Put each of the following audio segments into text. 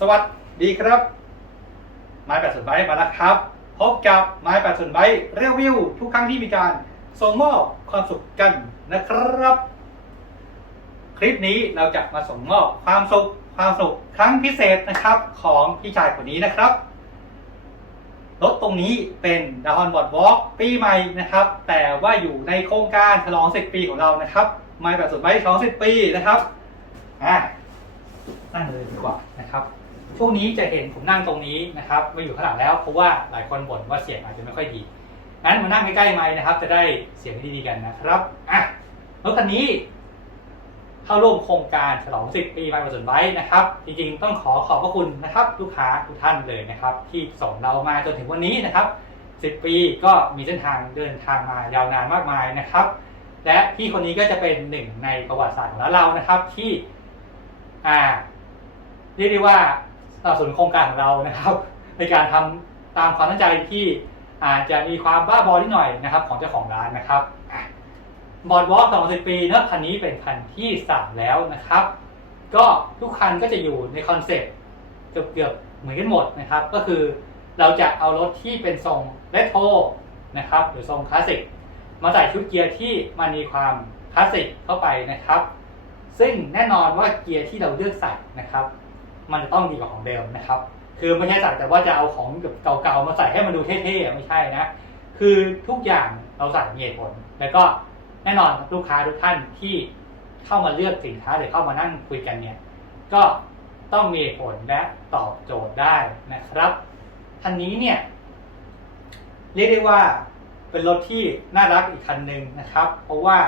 สวัสดีครับ ไม้แปดส่วนใบมาแล้วครับ พบกับไม้แปดส่วนใบรีวิว ทุกครั้งที่มีการส่งมอบความสุขกันนะครับ คลิปนี้เราจะมาส่งมอบความสุขความสุขครั้งพิเศษนะครับของพี่ชายคนนี้นะครับรถตรงนี้เป็นดาวน์บอร์ดวอล์กปีใหม่นะครับ แต่ว่าอยู่ในโครงการฉลอง10ปีของเรานะครับไม้แบบสุดไม้ฉลอง10ปีนะครับอะนั่งเลยดีกว่านะครับ ช่วงนี้จะเห็นผมนั่งตรงนี้นะครับไม่อยู่ข้างหลังแล้วเพราะว่าหลายคนบ่นว่าเสียงอาจจะไม่ค่อยดีงั้นมานั่งใกล้ๆไม้นะครับ จะได้เสียงดีๆกันนะครับอะรถคันนี้ เข้าร่วมโครงการฉลอง10ปีไมค์ประสนไว้นะครับ จริงๆ ต้องขอขอบพระคุณนะครับ ลูกค้าทุกท่านเลยนะครับ ที่ส่งเรามาจนถึงวันนี้นะครับ10ปีก็มีเส้นทางเดินทางมายาวนานมากมายนะครับ และพี่คนนี้ก็จะเป็นหนึ่งในประวัติศาสตร์ของเรานะครับที่อ่าเรียกได้ว่า นับสนุนโครงการของเรานะครับ ในการทำตามความตั้งใจที่อาจจะมีความบ้าบอนิดหน่อยนะครับ ของเจ้าของร้านนะครับบอร์ดวอล์ก20ปีนะคันนี้เป็นคันที่ 3 แล้วนะครับ ก็ทุกคันก็จะอยู่ในคอนเซ็ปต์เกือบๆเหมือนกันหมดนะครับ ก็คือเราจะเอารถที่เป็นทรงเรโทรนะครับ หรือทรงคลาสสิกมาใส่ชุดเกียร์ที่มันมีความคลาสสิกเข้าไปนะครับ ซึ่งแน่นอนว่าเกียร์ที่เราเลือกใส่นะครับ มันจะต้องดีกว่าของเดิมนะครับ คือไม่ใช่สักแต่ว่าจะเอาของแบบเก่าๆมาใส่ให้มันดูเท่ๆไม่ใช่นะ คือทุกอย่างเราใส่มีเหตุผล แล้วก็แน่นอนลูกค้าทุกท่านที่เข้ามาเลือกสินค้าหรือเข้ามานั่งคุยกันเนี่ย ก็ต้องมีผลและตอบโจทย์ได้นะครับคันนี้เนี่ยเรียกได้ว่าเป็นรถที่น่ารักอีกคันหนึ่งนะครับ เพราะว่า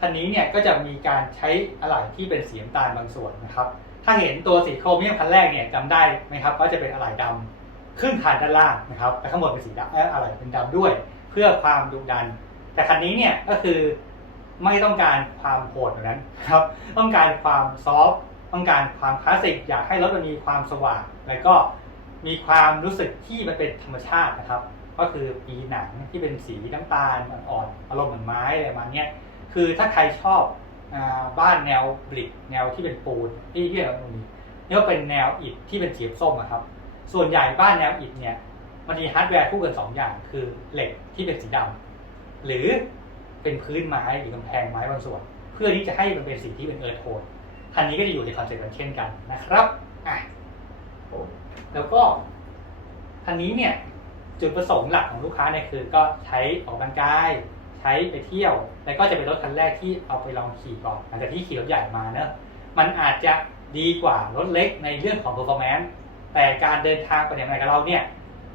คันนี้เนี่ยก็จะมีการใช้อะไหล่ที่เป็นสีน้ำตาลบางส่วนนะครับ ถ้าเห็นตัวสีโครเมียมคันแรกเนี่ยจำได้ไหมครับว่าจะเป็นอะไหล่ดำครึ่งคันด้านล่างนะครับแต่ข้างบนเป็นสีดำอะไหล่เป็นดำด้วย เพื่อความดุดัน แต่คันนี้เนี่ยก็คือไม่ต้องการความโหดแบบนั้นครับต้องการความซอฟต์ต้องการความคลาสสิกอยากให้รถมันมีความสว่างแล้วก็มีความรู้สึกที่มันเป็นธรรมชาตินะครับ ก็คือปีหนังที่เป็นสีน้ำตาลอ่อนๆอารมณ์เหมือนไม้อะไรประมาณนี้คือถ้าใครชอบ บ้านแนวบริกแนวที่เป็นปูนที่ที่เราตรงนี้เรียกว่าเป็นแนวอิฐที่เป็นสีส้มอะครับ ส่วนใหญ่บ้านแนวอิฐเนี่ยมันมีฮาร์ดแวร์คู่กันสองอย่าง คือเหล็กที่เป็นสีดำหรือเป็นพื้นไม้หรือกำแพงไม้บางส่วน เพื่อที่จะให้มันเป็นสีที่เป็นเอิร์ธโทนคันนี้ก็จะอยู่ในคอนเซ็ปต์กันเช่นกันนะครับอะแล้วก็คันนี้เนี่ยจุดประสงค์หลักของลูกค้าเนี่ยคือก็ใช้ออกกำลังกาย ใช้ไปเที่ยว แล้วก็จะเป็นรถคันแรกที่เอาไปลองขี่ก่อนหลังจากที่ขี่รถใหญ่มาเนอะมันอาจจะดีกว่ารถเล็กในเรื่องของ performance แต่การเดินทางไปไหนมาไหนกับเราเนี่ย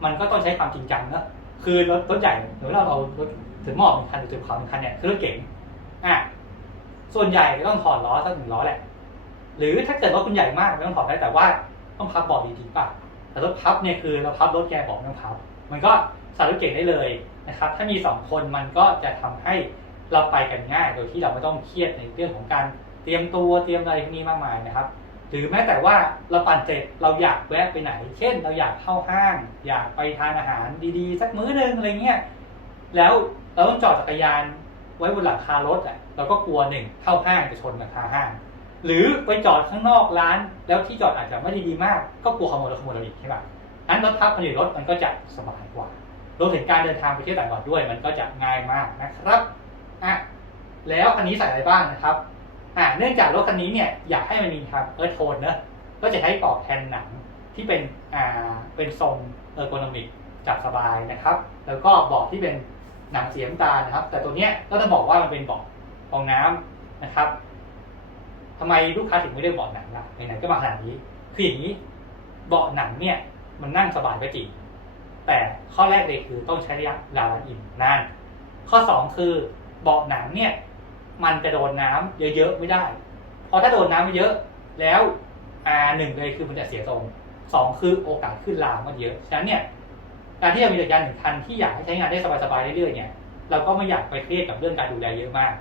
มันก็ต้องใช้ความจริงจังเนอะคือรถรถใหญ่หรือเราเอารถถึงหมอบหนึ่งคันหรือถึงเขาหนึ่งคันเนี่ยคือรถเก๋งอะส่วนใหญ่ก็ต้องถอดล้อสักหนึ่งล้อแหละ หรือถ้าเกิดรถคุณใหญ่มากไม่ต้องถอดได้แต่ว่าต้องพับบาะดีๆป่ะแต่รถพับเนี่ยคือเราพับรถแกบอกไม่ต้องพับ มันก็ส่รถเก่งได้เลยนะครับ ถ้ามีสองคนมันก็จะทำให้ เราไปกันง่ายโดยที่เราไม่ต้องเครียดในเรื่องของการเตรียมตัวเตรียมอะไรพวกนี้มากมายนะครับ หรือแม้แต่ว่าเราปั่นเสร็จเราอยากแวะไปไหน เช่น เราอยากเข้าห้าง อยากไปทานอาหารดีๆ สักมื้อนึงอะไรเงี้ยแล้วเราต้องจอดจักรยานไว้บนหลังคารถอะเราก็กลัวหนึ่งเข้าห้างจะชนหลังคาห้าง หรือไปจอดข้างนอกร้าน แล้วที่จอดอาจจะไม่ด้ดีมาก ก็กลัวขโมยรถขโมยเราอีกใช่ปะนั้นรถพับมันอยู่รถมันก็จะสบายกว่ารวมถึงการเดินทางไปเที่ยวต่างจังหวัดด้วย มันก็จะง่ายมากนะครับ อะแล้วคันนี้ใส่อะไรบ้างนะครับอะเนื่องจากรถคันนี้เนี่ยอยากให้มันมีครับเอิร์ธโทนเนอะก็จะใช้ปอกแผ่นหนังที่เป็นอ่าเป็นทรงเออร์โกนอมิกจับสบายนะครับ แล้วก็เบาะที่เป็นหนังเสีน้ำตาลนะครับ แต่ตัวเนี้ยก็ต้องบอกว่ามันเป็นเบาะฟองน้ำนะครับทำไมลูกค้าถึงไม่เลือกเบาะหนังล่ะไหนๆก็มาขนาดนี้คืออย่างนี้เบาะหนังเนี่ยมันนั่งสบายก็จริงแต่ข้อแรกเลยคือต้องใช้ระยะเวลาวันอิ่มนานข้อสองคือ เบาะหนังเนี่ย มันจะโดนน้ำเยอะๆไม่ได้เพราะถ้าโดนน้ำเยอะแล้วอ่าหนึ่งเลยคือมันจะเสียทรงสองคือโอกาสขึ้นลามมันเยอะฉะนั้นเนี่ยการที่จะมีจักรยานหนึ่งคันที่อยากให้ใช้งานได้สบายๆเรื่อยๆเนี่ยเราก็ไม่อยากไปเครียดกับเรื่องการดูแลเยอะมาก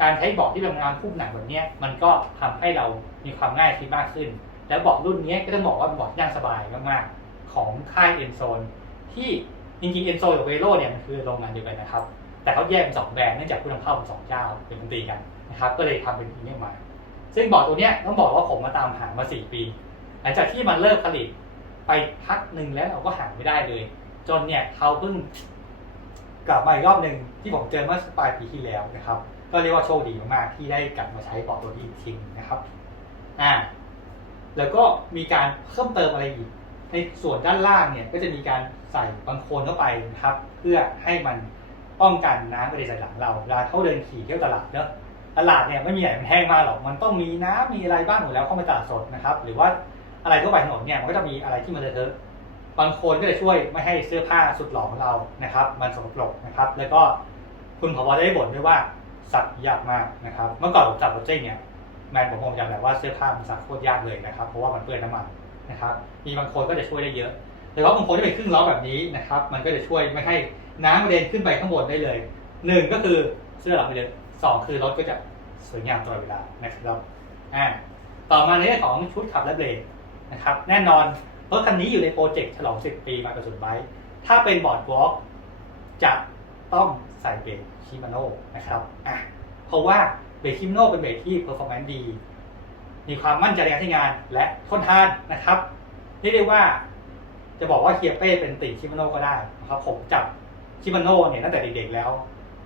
การใช้เบาะที่เป็นงานคู่หนังแบบนี้มันก็ทำให้เรามีความง่ายที่มากขึ้น แล้วเบาะรุ่นนี้ก็ต้องบอกว่าเบาะที่นั่งสบายมากๆของค่ายเอ็นโซนที่จริงๆเอ็นโซนกับเวโรเนี่ยมันคือโรงงานเดียวกันนะครับ แต่เขาแยกเป็นสองแบรนด์เนื่องจากผู้นำเข้าเป็นสองเจ้าเป็นคนตีกันนะครับก็เลยทำเป็นอันนี้ออกมา ซึ่งบาะตัวเนี้ยต้องบอกว่าผมมาตามหามาสี่ปี หลังจากที่มันเลิกผลิตไปพักหนึ่งแล้วเราก็หาไม่ได้เลย จนเนี่ยเขาเพิ่งกลับมาอีกรอบหนึ่งที่ผมเจอเมื่อปลายปีที่แล้วนะครับ ก็เรียกว่าโชคดีมากๆที่ได้กลับมาใช้ปอตัวนี้อีกทีนะครับอ่าแล้วก็มีการเพิ่มเติมอะไรอีก ในส่วนด้านล่างเนี่ยก็จะมีการใส่บางโคลนเข้าไปนะครับ เพื่อให้มัน ป้องกันน้ำไม่ได้ใส่หลังเราเวลาเขาเดินขี่เที่ยวตลาดเนอะตลาดเนี่ยไม่มีอะไรมันแห้งมากหรอก มันต้องมีน้ำมีอะไรบ้างอยู่แล้วเข้ามาตลาดสดนะครับ หรือว่าอะไรทั่วไปถนนเนี่ยมันก็จะมีอะไรที่มันเลอะเทอะบางคนก็จะช่วยไม่ให้เสื้อผ้าสุดหล่อของเรานะครับ มันสกปรกนะครับ แล้วก็คุณผบได้บ่นด้วยว่าซักยากมากนะครับ เมื่อก่อนผมจับรถเจ๊งเนี่ยแมนผมคงจำได้ว่าเสื้อผ้ามันซักโคตรยากเลยนะครับ เพราะว่ามันเปื้อนน้ำมันนะครับ มีบางคนก็จะช่วยได้เยอะแต่ว่าบางคนที่เป็นครึ่งล้อแบบนี้นะครับ มันก็จะช่วยไม่ให้ น้ำกระเด็นขึ้นไปข้างบนได้เลยหนึ่งก็คือเสื้อหลังไปเลยสองคือรถก็จะสวยงามตลอดเวลานะครับอ่าต่อมาในเรื่องของชุดขับและเบรกนะครับแน่นอนรถคันนี้อยู่ในโปรเจกต์ฉลอง 10 ปีมากระสุนไบถ้าเป็นบอร์ดวอล์กจะต้องใส่เบรกชิมาโน่นะครับอะเพราะว่าเบรกชิมาโน่เป็นเบรกที่เพอร์ฟอร์แมนซ์ดี มีความมั่นใจในการใช้งานและทนทานนะครับเรียกได้ว่าจะบอกว่าเคียเป้เป็นติชิมาโน่ก็ได้นะครับผมจับ ชิมาโน่เนี่ยตั้งแต่เด็กๆแล้ว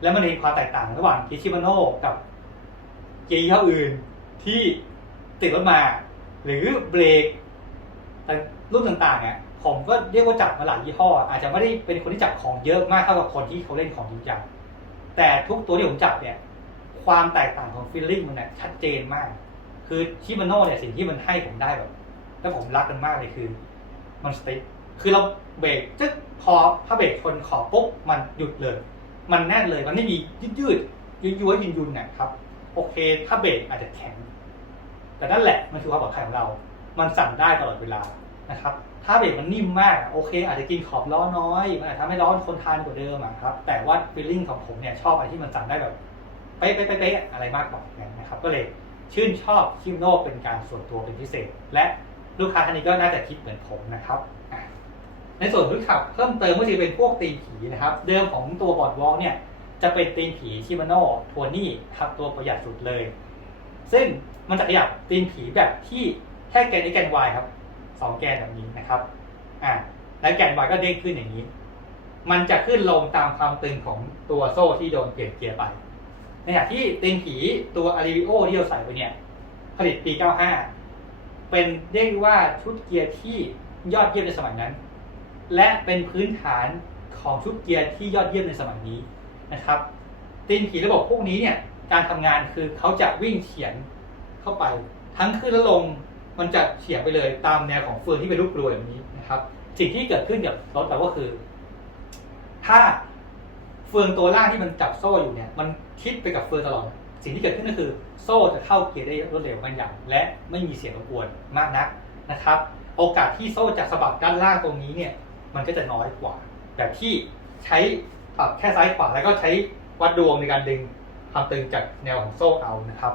แล้วมันมีความแตกต่างระหว่างชิมาโน่กับกียี่ห้ออื่นที่ติดรถมา หรือเบรกแต่รุ่นต่างๆเนี่ยผมก็เรียกว่าจับมาหลายยี่ห้อ อาจจะไม่ได้เป็นคนที่จับของเยอะมากเท่ากับคนที่เขาเล่นของจริงจังแต่ทุกตัวที่ผมจับเนี่ย ความแตกต่างของฟีลลิ่งมันเนี่ยชัดเจนมาก คือชิมาโน่เนี่ยสิ่งที่มันให้ผมได้แบบ แล้วผมรักมันมากเลยคือ มันสติ๊ก คือเราเบรกจึ๊กพอถ้าเบรกชนขอบปุ๊บมันหยุดเลย มันแน่นเลยมันไม่มียืดยืดยุยยุยยุนยุนๆนะครับ โอเคถ้าเบรกอาจจะแข็ง แต่นั่นแหละมันคือความปลอดภัยของเรา มันสั่นได้ตลอดเวลานะครับ ถ้าเบรกมันนิ่มมากโอเค อาจจะกินขอบล้อน้อยมันอาจจะทำให้ล้อคนทานกว่าเดิมอะครับ แต่ว่าฟีลลิ่งของผมเนี่ยชอบอะไรที่มันสั่นได้แบบเป๊ะเป๊ะเป๊ะเป๊ะอะไรมากกว่านั้นนะครับ ก็เลยชื่นชอบคิมโนเป็นการส่วนตัวเป็นพิเศษ และลูกค้าท่านนี้ก็น่าจะคิดเหมือนผมนะครับ ในส่วนรุ่นขับเพิ่มเติมก็จะเป็นพวกตีนผีนะครับ เดิมของตัวบอร์ดวอลเนี่ยจะเป็นตีนผีชิมาโน่ทัวนี่ครับตัวประหยัดสุดเลย ซึ่งมันจะขยับตีนผีแบบที่แค่แกน x แกน y ครับสองแกนแบบนี้นะครับอ่าและแกน y ก็เด้งขึ้นอย่างนี้ มันจะขึ้นลงตามความตึงของตัวโซ่ที่โดนเปลี่ยนเกียร์ไป ในขณะที่ตีนผีตัวอาริวิโอที่เราใส่ไปเนี่ยผลิตปี 95 เป็นเรียกว่าชุดเกียร์ที่ยอดเยี่ยมในสมัยนั้น และเป็นพื้นฐานของชุดเกียร์ที่ยอดเยี่ยมในสมัยนี้นะครับตีนผีระบบพวกนี้เนี่ยการทำงานคือเขาจะวิ่งเฉียงเข้าไป ทั้งขึ้นและลงมันจะเฉียงไปเลยตามแนวของเฟืองที่เป็นลูกกลวยแบบนี้นะครับ สิ่งที่เกิดขึ้นกับรถเราก็คือ ถ้าเฟืองตัวล่างที่มันจับโซ่อยู่เนี่ย มันคิดไปกับเฟืองตลอด สิ่งที่เกิดขึ้นก็คือ โซ่จะเข้าเกียร์ได้รวดเร็วมันอย่าง และไม่มีเสียงรบกวนมากนักนะครับ โอกาสที่โซ่จะสะบัดด้านล่างตรงนี้เนี่ย มันก็จะน้อยกว่า แบบที่ใช้ปรับแค่ซ้ายขวาแล้วก็ใช้วัดดวงในการดึงความตึงจากแนวของโซ่เอานะครับ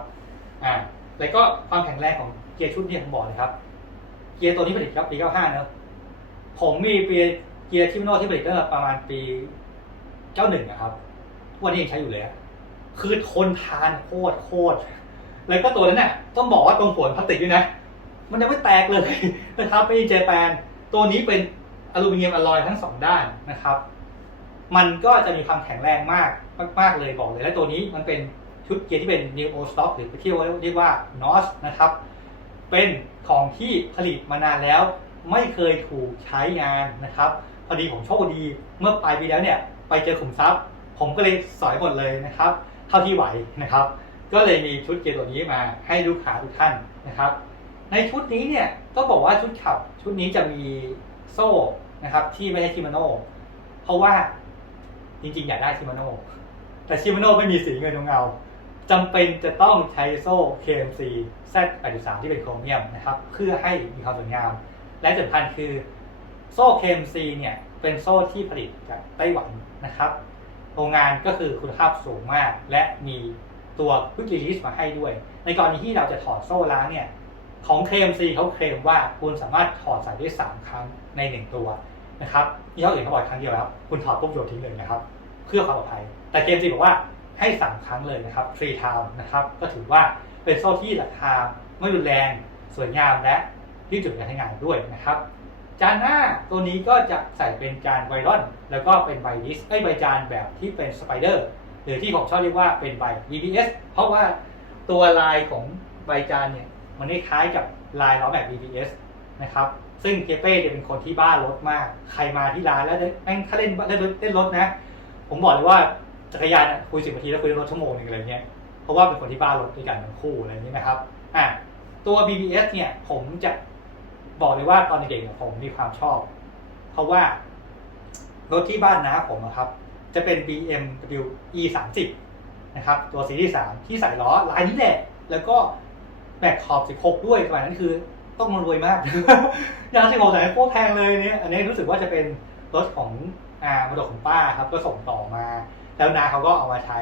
อ่า แล้วก็ความแข็งแรงของเกียร์ชุดนี้ผมบอกเลยครับ เกียร์ตัวนี้ผลิตครับปี 95 เนอะผมมีเกียร์เกียร์ทิมโนที่ผลิตก็ประมาณปี 91 นะครับ วันนี้ยังใช้อยู่เลยคือทนทานโคตรโคตร แล้วก็ตัวนั้นน่ะต้องบอกว่าตรงหัวพลาสติกด้วยนะ มันยังไม่แตกเลยนะครับเป็นเจแปน ตัวนี้เป็น อลูมิเนียมอลลอยทั้งสองด้านนะครับ มันก็จะมีความแข็งแรงมากมากๆเลยบอกเลย และตัวนี้มันเป็นชุดเกียร์ที่เป็น New Old Stock หรือที่เรียกว่า NOS นะครับ เป็นของที่ผลิตมานานแล้ว ไม่เคยถูกใช้งานนะครับ พอดีผมโชคดีเมื่อปลายปีแล้วเนี่ย ไปเจอขุมทรัพย์ ผมก็เลยสอยหมดเลยนะครับ เท่าที่ไหวนะครับ ก็เลยมีชุดเกียร์ตัวนี้มาให้ลูกค้าทุกท่านนะครับ ในชุดนี้เนี่ยก็บอกว่าชุดขับชุดนี้จะมี โซ่นะครับ ที่ไม่ใช่ชิมาโน่เพราะว่าจริงๆ อยากได้ชิมาโน่แต่ชิมาโน่ไม่มีสีเงินเงาจำเป็นจะต้องใช้โซ่ KMC Z83 ที่เป็นโครเมียมนะครับ เพื่อให้มีความสวยงาม และสำคัญคือโซ่ KMC เนี่ยเป็นโซ่ที่ผลิตจากไต้หวันนะครับโรงงานก็คือคุณภาพสูงมาก และมีตัว Quick Release มาให้ด้วย ในกรณีที่เราจะถอดโซ่ล้างเนี่ยของ KMC เขาเคลมว่าคุณสามารถถอดใส่ได้ 3 ครั้ง ใน1ตัวนะครับที่เขาอื่นเขาบอกครั้งเดียวแล้ว คุณถอดปุ๊บโยนทิ้งเลยนะครับ เพื่อความปลอดภัย แต่ KMC บอกว่าให้3ครั้งเลยนะครับ3 time นะครับ ก็ถือว่าเป็นโซ่ที่ราคาไม่รุนแรงสวยงามและยืดหยุ่นการใช้งานด้วยนะครับ จานหน้าตัวนี้ก็จะใส่เป็นจานไวรอนแล้วก็เป็นใบดิสไอยใบจานแบบที่เป็นสไปเดอร์หรือที่ผมชอบเรียกว่าเป็นใบ VBS เพราะว่าตัวลายของใบจานเนี่ยมันคล้ายกับลายล้อแบบ VBS นะครับ ซึ่งเจเป้เนี่ยเป็นคนที่บ้ารถมาก ใครมาที่ร้านแล้วแม่งถ้าเล่นเล่นเล่นรถนะ ผมบอกเลยว่าจักรยานอะคุยสิบนาทีแล้วคุยรถชั่วโมงหนึงอะไรเงี้ย เพราะว่าเป็นคนที่บ้ารถด้วยกันทั้งคู่อะไรอย่างนี้นะครับ อะตัว BBS เนี่ยผมจะบอกเลยว่าตอนเด็กๆผมมีความชอบ เพราะว่ารถที่บ้านนะผมอะครับ จะเป็น BMW E 3 0 นะครับ ตัวซีรีส์3ที่ใส่ล้อลายนี้แหละ แล้วก็แม็กขอบ 16 ด้วยสมัยนั้นคือ ต้องรวยมาก ยาง16ใส่โคตรแพงเลยเนี่ย อันนี้รู้สึกว่าจะเป็นรถของอ่ามรดกของป้าครับ ก็ส่งต่อมา แล้วนาเขาก็เอามาใช้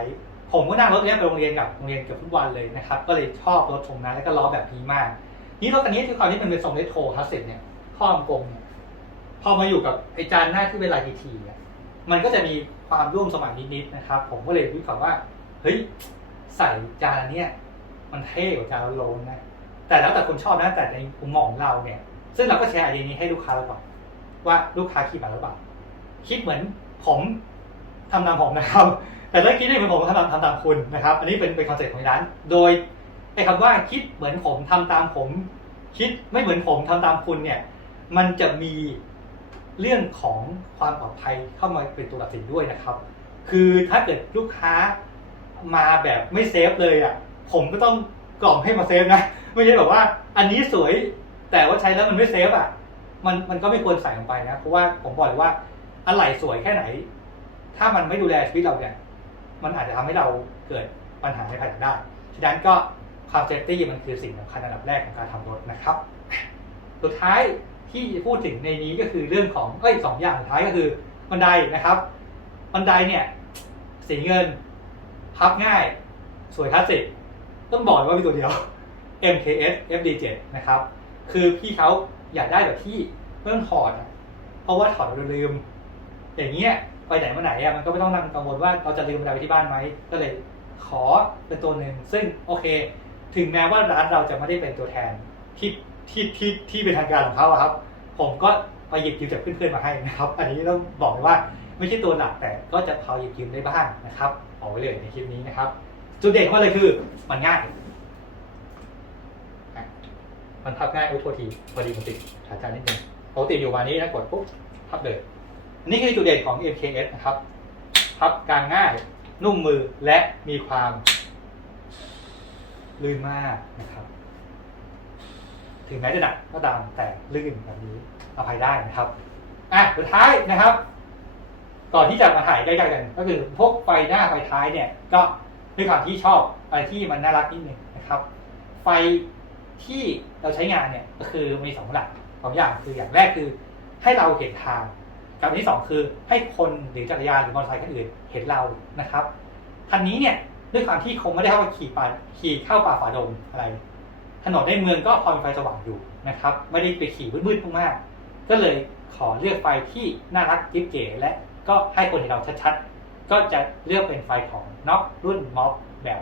ผมก็นั่งรถเนี้ยไปโรงเรียนกับโรงเรียนเกือบทุกวันเลยนะครับ ก็เลยชอบรถทรงนั้นแล้วก็ล้อแบบนี้มาก นี่รถคันนี้ที่ความที่มันเป็นทรงเรโทรคลาสสิกเนี่ยข้อมกลมเนี่ยพอมาอยู่กับไอจานหน้าที่เป็นลายทีทีอะมันก็จะมีความร่วมสมัยนิดๆนะครับ ผมก็เลยวิเคราะห์ว่า เฮ้ย ใส่จานนเนี้ยมันเท่กว่าจานโลนนะ แต่แล้วแต่คนชอบนะแต่ในมุมมองของเราเนี่ย ซึ่งเราก็แชร์ไอเดียนี้ให้ลูกค้าเราก่อนว่าลูกค้าคิดแบบเราหรือเปล่าคิดเหมือนผมทำตามผมนะครับ แต่ถ้าคิดไม่เหมือนผมทำตามทำตามคุณนะครับ อันนี้เป็นเป็นคอนเซ็ปต์ของร้าน โดยไอ้คำว่าคิดเหมือนผมทำตามผม คิดไม่เหมือนผมทำตามคุณเนี่ย มันจะมีเรื่องของความปลอดภัยเข้ามาเป็นตัวตัดสินด้วยนะครับ คือถ้าเกิดลูกค้ามาแบบไม่เซฟเลยอะผมก็ต้อง กล่อมให้มาเซฟนะ ไม่ใช่แบบว่า อันนี้สวยแต่ว่าใช้แล้วมันไม่เซฟอะ มันมันก็ไม่ควรใส่ลงไปนะ เพราะว่าผมบอกเลยว่าอะไรสวยแค่ไหน ถ้ามันไม่ดูแลชีวิตเราเนี่ย มันอาจจะทำให้เราเกิดปัญหาในภายหลังได้ ฉะนั้นก็ความเซฟตี้มันคือสิ่งสำคัญอันดับแรกของการทำรถนะครับ สุดท้ายที่พูดถึงในนี้ก็คือเรื่องของเอ้ยสองอย่างสุดท้ายก็คือบันไดนะครับ บันไดเนี่ย สีเงิน พับง่าย สวยคลาสสิก ต้องบอกเลยว่ามีตัวเดียว MKS FD7 นะครับ คือพี่เขาอยากได้แบบที่เพิ่งถอดเพราะว่าถอดเราลืม อย่างเงี้ยไปไหนมาไหนอะมันก็ไม่ต้องนั่งกังวลว่าเราจะลืมอะไรไว้ที่บ้านไหมก็เลยขอเป็นตัวหนึ่งซึ่งโอเค ถึงแม้ว่าร้านเราจะไม่ได้เป็นตัวแทนที่ที่ที่ที่เป็นทางการของเขาครับ ผมก็ไปหยิบยืมจากเพื่อนๆมาให้นะครับ อันนี้ต้องบอกเลยว่าไม่ใช่ตัวหลักแต่ก็จะพอหยิบยืมได้บ้างนะครับเอาไว้เลยในคลิปนี้นะครับ จุดเด่นของมันเลยคือ มันง่ายอะมันพับง่ายโอ้โทษทีพอดีมันติดขาจานนิดนึงปกติอยู่มานี้นะกดปุ๊บพับเลยอันนี้คือจุดเด่นของ MKS นะครับ พับกลางง่าย นุ่มมือและมีความลื่นมากนะครับ ถึงแม้จะหนักก็ตามแต่ลื่นแบบนี้อภัยได้นะครับอะสุดท้ายนะครับ ก่อนที่จะมาถ่ายใกล้ๆกัน ก็คือพวกไฟหน้าไฟท้ายเนี่ย ก็ ด้วยความที่ชอบอะไรที่มันน่ารักนิดนึงนะครับ ไฟที่เราใช้งานเนี่ยก็คือมีสองหลักสองอย่างคืออย่างแรกคือให้เราเห็นทาง กับอันที่สองคือให้คนหรือจักรยานหรือมอเตอร์ไซค์คนอื่นเห็นเรานะครับคันนี้เนี่ยด้วยความที่คงไม่ได้เข้าไปขี่ป่าขี่เข้าป่าฝ่าดงอะไร ถนนในเมืองก็พอมีไฟสว่างอยู่นะครับ ไม่ได้ไปขี่มืดๆมากๆก็เลยขอเลือกไฟที่น่ารักกิ๊บเก๋และก็ให้คนเห็นเราชัดๆ ก็จะเลือกเป็นไฟของน็อกรุ่นม็อบแบบ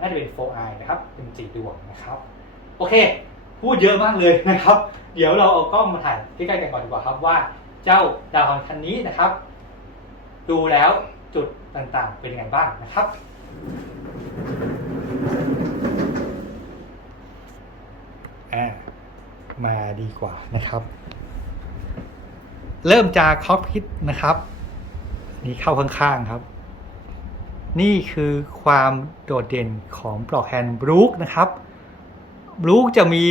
น่าจะเป็น 4i นะครับเป็นสีดวงนะครับ โอเค พูดเยอะมากเลยนะครับ เดี๋ยวเราเอากล้องมาถ่ายใกล้ๆกันก่อนดีกว่าครับว่าเจ้าดาวฮอนคันนี้นะครับ ดูแล้วจุดต่างๆเป็นยังไงบ้างนะครับมาดีกว่านะครับ เริ่มจากคอกพิทนะครับ นี่เข้าข้างๆครับ นี่คือความโดดเด่นของปลอกแฮนด์บรูคนะครับบรูคจะมี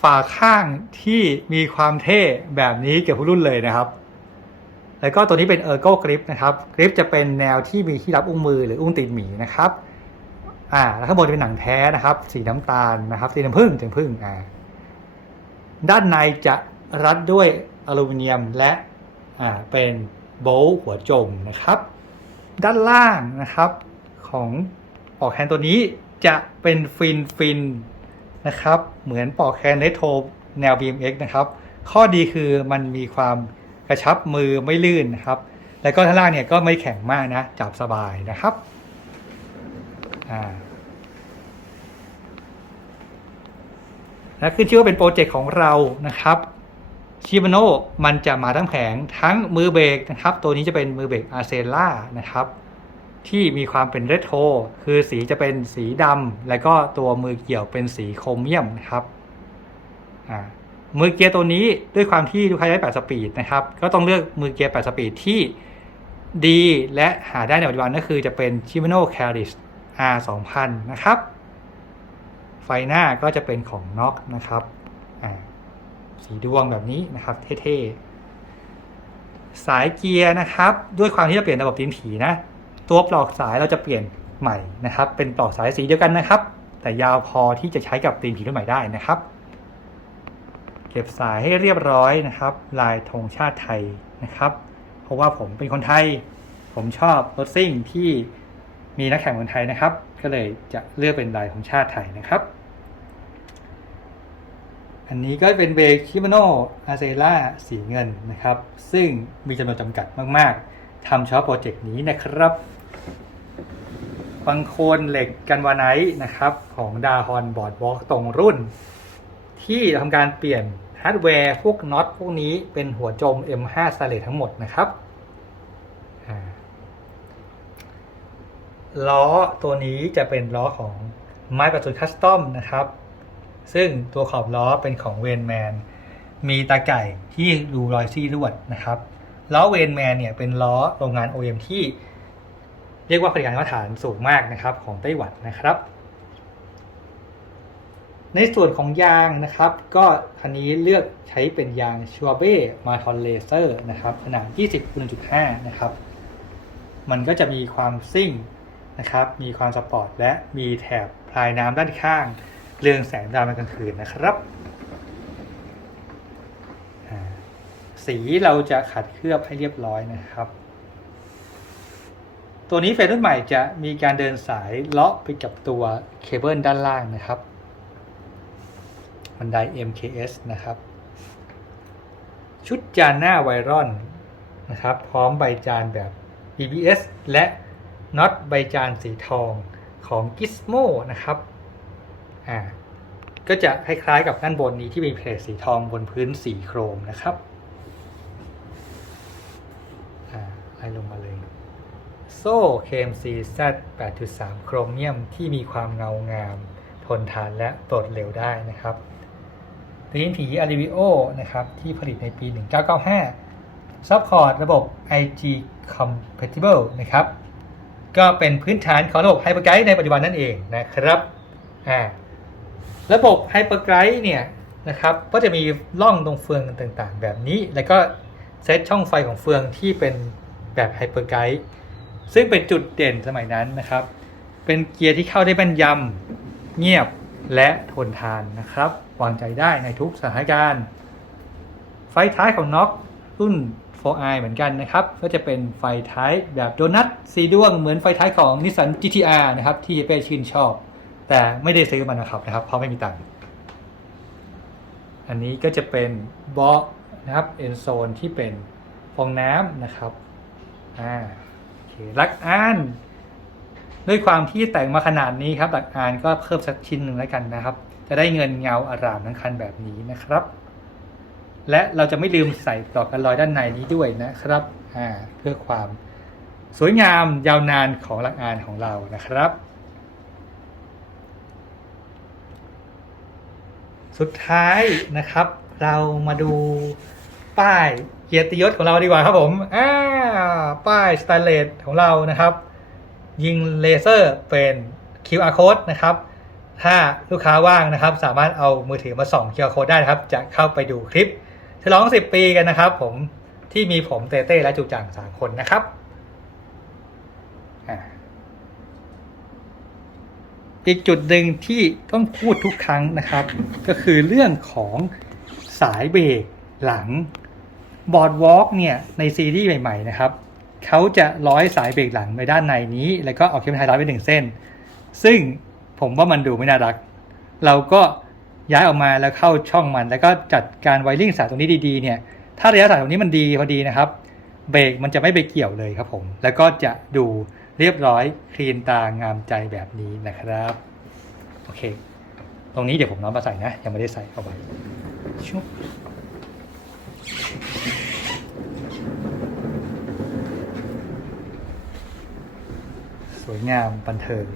ฝาข้างที่มีความเท่แบบนี้เกือบทุกรุ่นเลยนะครับ แล้วก็ตัวนี้เป็น Ergo Grip นะครับกริปจะเป็นแนวที่มีที่รับอุ้งมือหรืออุ้งตีนหมีนะครับอ่าแล้วข้างบนเป็นหนังแท้นะครับ สีน้ำตาลนะครับสีน้ำผึ้งสีน้ำผึ้งอ่าด้านในจะรัดด้วยอลูมิเนียมและอ่าเป็น โบลต์หัวจมนะครับ ด้านล่างนะครับของปลอกแคนตัวนี้จะเป็นฟินฟินนะครับ เหมือนปลอกแคนเรโทรแนว BMX นะครับ ข้อดีคือมันมีความกระชับมือไม่ลื่นนะครับ แล้วก็ท่างล่างเนี่ยก็ไม่แข็งมากนะ จับสบายนะครับและขึ้นชื่อว่าเป็นโปรเจกต์ของเรานะครับ ชิบ a โนมันจะมาทั้งแผงทั้งมือเบรกนะครับ ตัวนี้จะเป็นมือเบรกอาเซล่านะครับ ที่มีความเป็นเรโทคือสีจะเป็นสีดำแล้วก็ตัวมือเกี่ยวเป็นสีโครเมียมนะครับมือเกียร์ตัวนี้ด้วยความที่ลูกค้าใช้8สปีดนะครับ ก็ต้องเลือกมือเกียร์8สปีดที่ดีและหาได้ในปัจจุบันก็คือจะเป็น Shimano Caris R 2000 นะครับ ไฟหน้าก็จะเป็นของน็อกนะครับอ่า สีดวงแบบนี้นะครับ เท่ๆ สายเกียร์นะครับ ด้วยความที่เราเปลี่ยนระบบตีนผีนะ ตัวปลอกสายเราจะเปลี่ยนใหม่นะครับ เป็นปลอกสายสีเดียวกันนะครับ แต่ยาวพอที่จะใช้กับตีนผีรุ่นใหม่ได้นะครับ เก็บสายให้เรียบร้อยนะครับ ลายธงชาติไทยนะครับ เพราะว่าผมเป็นคนไทย ผมชอบรถซิ่งที่มีนักแข่งคนไทยนะครับ ก็เลยจะเลือกเป็นลายธงชาติไทยนะครับ อันนี้ก็เป็นเบรคิมโนอาเซล่าสีเงินนะครับ ซึ่งมีจำนวนจำกัดมาก ๆทำเฉพาะโปรเจกต์นี้นะครับบังโคนเหล็กกันวาไนท์นะครับ ของดาฮอนบอร์ดวอล์กตรงรุ่น ที่ทำการเปลี่ยนฮาร์ดแวร์พวกน็อตพวกนี้เป็นหัวจม M5 s t a n l e s s ทั้งหมดนะครับล้อตัวนี้จะเป็นล้อของไม้ประจุคัสตอมนะครับ ซึ่งตัวขอบล้อเป็นของเวนแมน มีตาไก่ที่รูรอยซี่ลวดนะครับ ล้อเวนแมนเนี่ยเป็นล้อโรงงาน OEM ที่เรียกว่าผลิตการมาตรฐานสูงมากนะครับของไต้หวันนะครับ ในส่วนของยางนะครับ ก็คันนี้เลือกใช้เป็นยางชัวเบ้มาทอนเลเซอร์นะครับขนาด 20.5นะครับ มันก็จะมีความซิ่งนะครับ มีความสปอร์ตและมีแถบพลายน้ำด้านข้าง เรืองแสงดาวในกลางคืนนะครับสีเราจะขัดเคลือบให้เรียบร้อยนะครับ ตัวนี้เฟรมรุ่นใหม่จะมีการเดินสายเลาะไปกับตัวเคเบิลด้านล่างนะครับบันได MKS นะครับ ชุดจานหน้าไวรอนนะครับ พร้อมใบจานแบบ BBS และน็อตใบจานสีทองของ Gizmo นะครับ อ่า ก็จะคล้ายๆกับด้านบนนี้ที่มีเพลทสีทองบนพื้นสีโครมนะครับไล่ลงมาเลย โซ่ KMC Z 8.3 โครเมียมที่มีความเงางาม ทนทานและปลดเร็วได้นะครับตีนผี a l i v i o นะครับ ที่ผลิตในปี 1995 ซัพพอร์ตระบบ IG Compatible นะครับ ก็เป็นพื้นฐานของระบบ Hyperguide ในปัจจุบันนั่นเองนะครับอ่า ระบบ Hyperguide เนี่ยนะครับก็จะมีร่องตรงเฟืองต่างๆ แบบนี้ แล้วก็เซตช่องไฟของเฟืองที่เป็นแบบ Hyperguide ซึ่งเป็นจุดเด่นสมัยนั้นนะครับ เป็นเกียร์ที่เข้าได้แม่นยำเงียบและทนทานนะครับ วางใจได้ในทุกสถานการณ์ ไฟท้ายของน็อกรุ่น 4i เหมือนกันนะครับ ก็จะเป็นไฟท้ายแบบโดนัทสีดวงเหมือนไฟท้ายของ Nissan GTR นะครับ ที่เป้ชื่นชอบ แต่ไม่ได้ซื้อมันนะครับนะครับ เพราะไม่มีตังค์อันนี้ก็จะเป็นเบาะนะครับเอนโซนที่เป็นฟองน้ำนะครับอ่าโอเคลักอานด้วยความที่แต่งมาขนาดนี้ครับลักอานก็เพิ่มสักชิ้นหนึ่งแล้วกันนะครับ จะได้เงินเงาอารามทั้งคันแบบนี้นะครับ และเราจะไม่ลืมใส่ปลอกกันรอยด้านในนี้ด้วยนะครับอ่าเพื่อความสวยงามยาวนานของลักอานของเรานะครับ สุดท้ายนะครับ เรามาดูป้ายเกียรติยศของเราดีกว่าครับผมอ่าป้ายสแตนเลสของเรานะครับ ยิงเลเซอร์เป็น QR code นะครับ ถ้าลูกค้าว่างนะครับ สามารถเอามือถือมาส่อง QR code ได้นะครับ จะเข้าไปดูคลิปฉลอง 10 ปีกันนะครับ ผมที่มีผมเต้เต้และจูจังสามคนนะครับอ่า อีกจุดหนึ่งที่ต้องพูดทุกครั้งนะครับ ก็คือเรื่องของสายเบรกหลังบอร์ดวอล์กเนี่ยในซีรีส์ใหม่ๆนะครับเขาจะร้อยสายเบรกหลังไปด้านในนี้ แล้วก็เอาเคเบิลไทยร้อยไปหนึ่งเส้น ซึ่งผมว่ามันดูไม่น่ารัก เราก็ย้ายออกมาแล้วเข้าช่องมัน แล้วก็จัดการไวริ่งสายตรงนี้ดีๆเนี่ยถ้าระยะสายตรงนี้มันดีพอดีนะครับ เบรกมันจะไม่ไปเกี่ยวเลยครับผม แล้วก็จะดู เรียบร้อยคลีนตางามใจแบบนี้นะครับ โอเค ตรงนี้เดี๋ยวผมน้อมมาใส่นะ ยังไม่ได้ใส่เข้าไปชุบสวยงามบันเทิง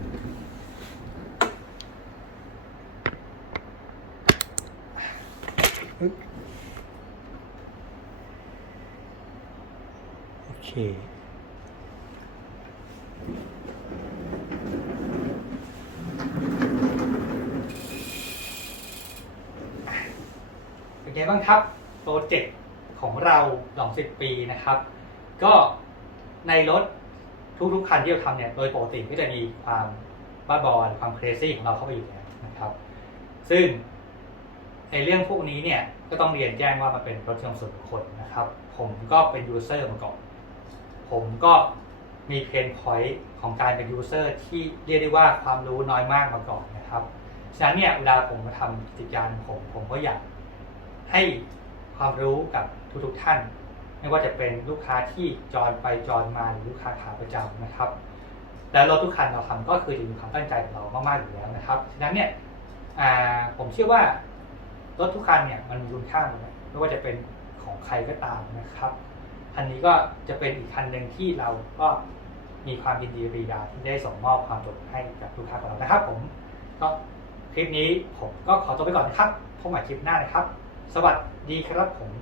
โอเค เป็น ไงบ้างครับโปรเจกต์ของเราหลองสิบปีนะครับ ก็ในรถทุกๆคันที่เราทำเนี่ยโดยปกติก็จะมีความบ้าบอหรือความเครซี่ของเราเข้าไปอยู่แล้วนะครับ ซึ่งไอเรื่องพวกนี้เนี่ยก็ต้องเรียนแจ้งว่ามันเป็นรถยนต์ส่วนบุคคลนะครับ ผมก็เป็นยูเซอร์มาก่อนผมก็มีเพนพอยต์ของการเป็นยูเซอร์ที่เรียกได้ว่าความรู้น้อยมากมาก่อนนะครับ ฉะนั้นเนี่ยเวลาผมมาทำกิจการผมผมก็อยาก ให้ความรู้กับทุกๆท่าน ไม่ว่าจะเป็นลูกค้าที่จรไปจรมาหรือลูกค้าขาประจำนะครับ แล้วรถทุกคันเราทำก็คือจะมีความตั้งใจของเรามากๆอยู่แล้วนะครับฉะนั้นเนี่ยผมเชื่อว่ารถทุกคันเนี่ยมันมีคุณค่าหมดไม่ว่าจะเป็นของใครก็ตามนะครับอันนี้ก็จะเป็นอีกคันหนึ่งที่เราก็มีความยินดีปรีดาที่ได้ส่งมอบความสุขให้กับลูกค้าของเรานะครับ ผมก็คลิปนี้ผมก็ขอตัวไปก่อนนะครับพบกันใหม่คลิปหน้านะครับ สวัสดีครับผม